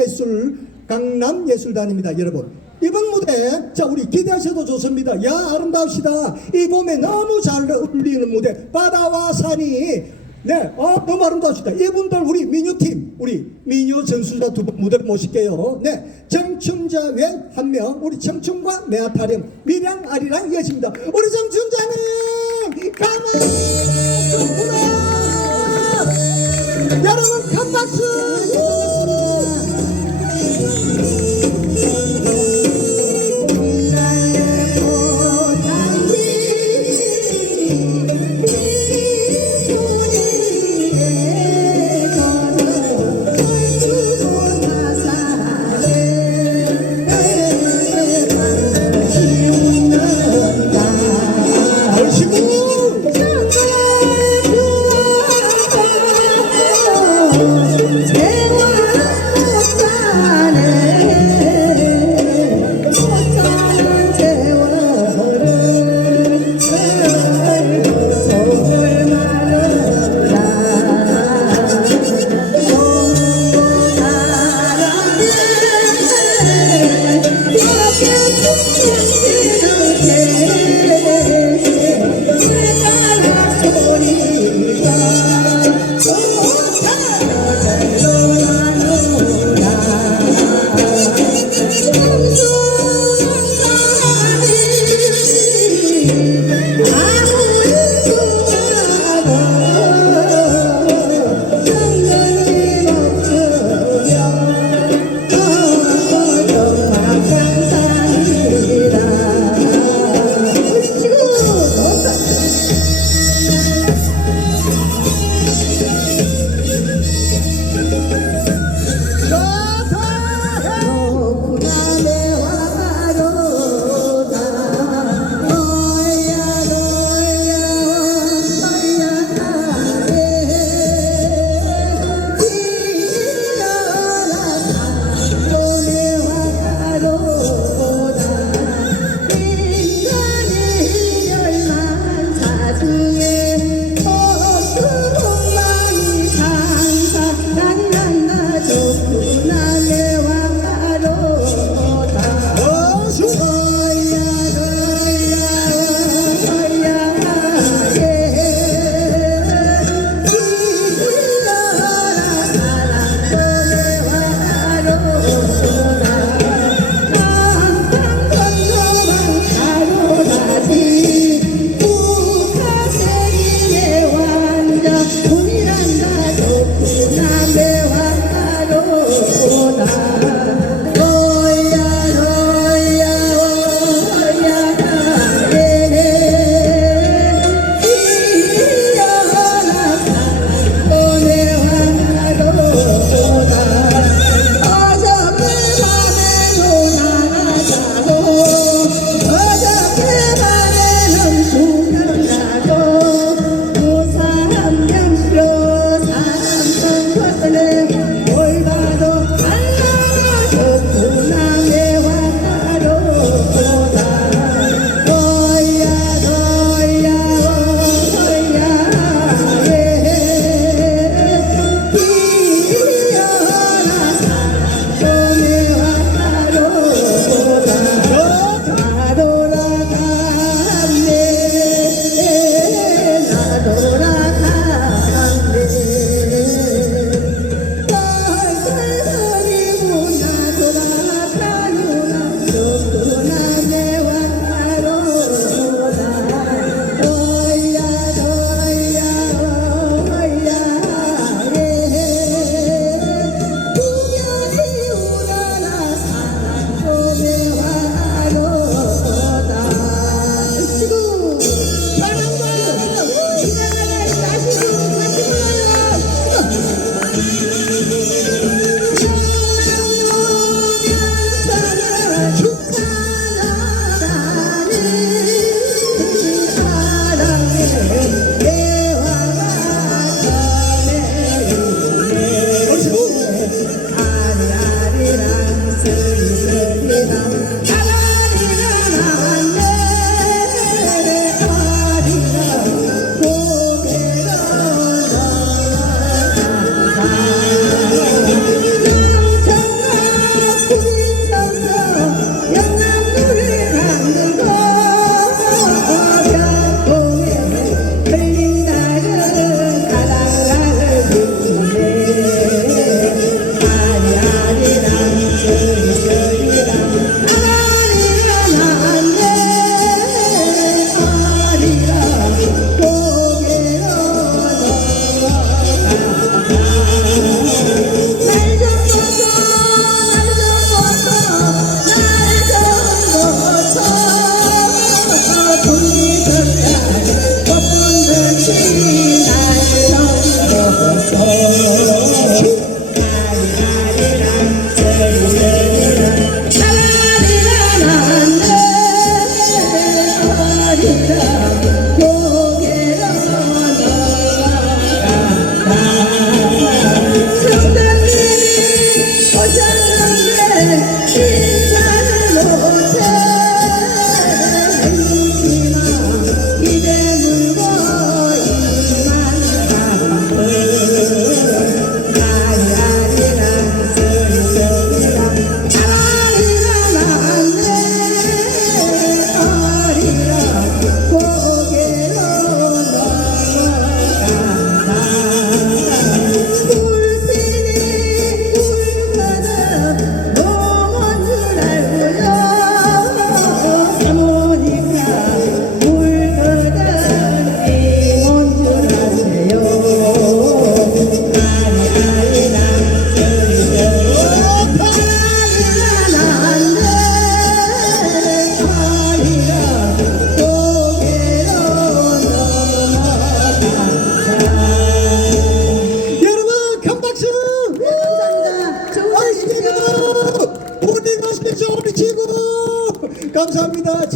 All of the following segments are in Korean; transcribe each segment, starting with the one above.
예술 강남 예술단입니다 여러분 이번 무대 자 우리 기대하셔도 좋습니다 야 아름다웁시다 이 봄에 너무 잘 어울리는 무대 바다와 산이 네, 어, 너무 아름다우시다. 이분들 우리 민요팀, 우리 민요 전수자 두 분 무대를 모실게요. 네, 정춘자 외 한 명, 우리 청춘과 메아타령, 미량 아리랑 이어집니다. 우리 정춘자님, 가만 두구나 여러분 큰 박수!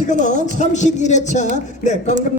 지금은 31회차. 네 강남